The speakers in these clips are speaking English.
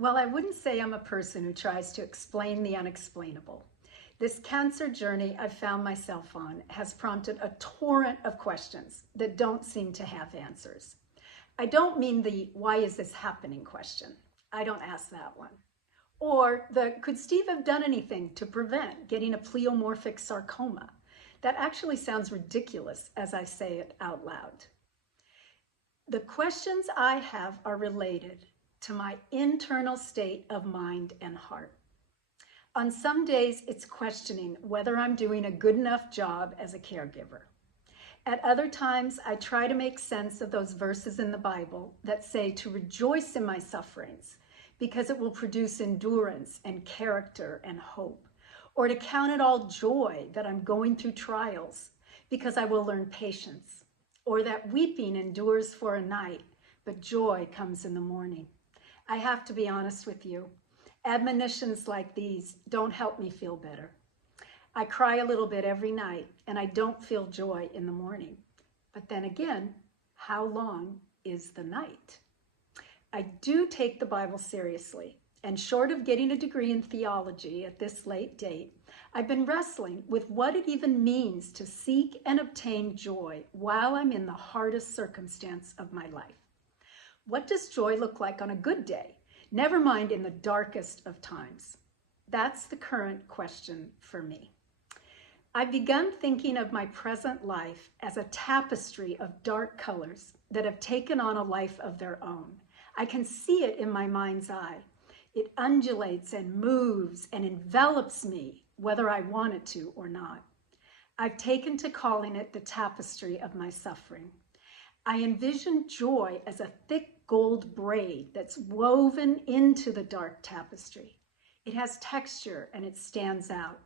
Well, I wouldn't say I'm a person who tries to explain the unexplainable. This cancer journey I've found myself on has prompted a torrent of questions that don't seem to have answers. I don't mean the "why is this happening" question. I don't ask that one. Or the "could Steve have done anything to prevent getting a pleomorphic sarcoma?" That actually sounds ridiculous as I say it out loud. The questions I have are related to my internal state of mind and heart. On some days, it's questioning whether I'm doing a good enough job as a caregiver. At other times, I try to make sense of those verses in the Bible that say to rejoice in my sufferings because it will produce endurance and character and hope, or to count it all joy that I'm going through trials because I will learn patience, or that weeping endures for a night, but joy comes in the morning. I have to be honest with you. Admonitions like these don't help me feel better. I cry a little bit every night and I don't feel joy in the morning. But then again, how long is the night? I do take the Bible seriously, and short of getting a degree in theology at this late date, I've been wrestling with what it even means to seek and obtain joy while I'm in the hardest circumstance of my life. What does joy look like on a good day? Never mind in the darkest of times. That's the current question for me. I've begun thinking of my present life as a tapestry of dark colors that have taken on a life of their own. I can see it in my mind's eye. It undulates and moves and envelops me, whether I want it to or not. I've taken to calling it the tapestry of my suffering. I envision joy as a thick gold braid that's woven into the dark tapestry. It has texture and it stands out.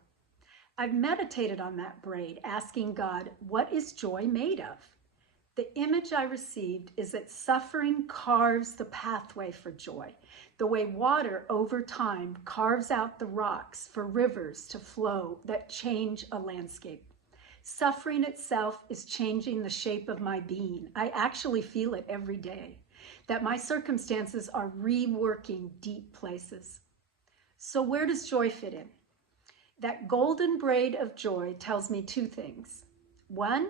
I've meditated on that braid, asking God, what is joy made of? The image I received is that suffering carves the pathway for joy, the way water over time carves out the rocks for rivers to flow that change a landscape. Suffering itself is changing the shape of my being. I actually feel it every day, that my circumstances are reworking deep places. So where does joy fit in? That golden braid of joy tells me two things. One,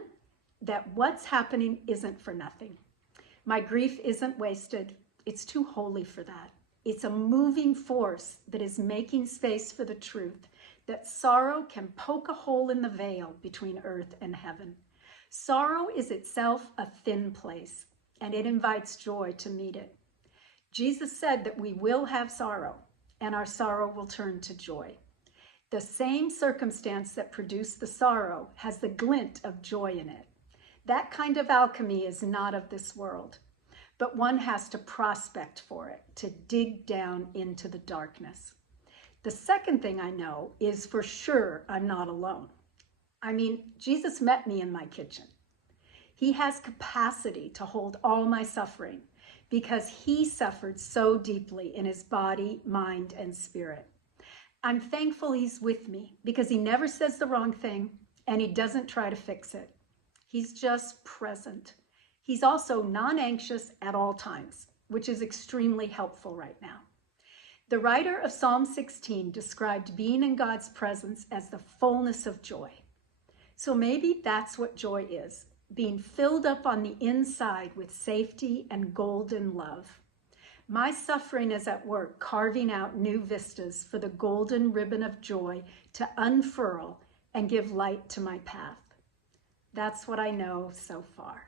that what's happening isn't for nothing. My grief isn't wasted. It's too holy for that. It's a moving force that is making space for the truth that sorrow can poke a hole in the veil between earth and heaven. Sorrow is itself a thin place, and it invites joy to meet it. Jesus said that we will have sorrow, and our sorrow will turn to joy. The same circumstance that produced the sorrow has the glint of joy in it. That kind of alchemy is not of this world, but one has to prospect for it, to dig down into the darkness. The second thing I know is for sure I'm not alone. I mean, Jesus met me in my kitchen. He has capacity to hold all my suffering because he suffered so deeply in his body, mind, and spirit. I'm thankful he's with me because he never says the wrong thing and he doesn't try to fix it. He's just present. He's also non-anxious at all times, which is extremely helpful right now. The writer of Psalm 16 described being in God's presence as the fullness of joy. So maybe that's what joy is, being filled up on the inside with safety and golden love. My suffering is at work carving out new vistas for the golden ribbon of joy to unfurl and give light to my path. That's what I know so far.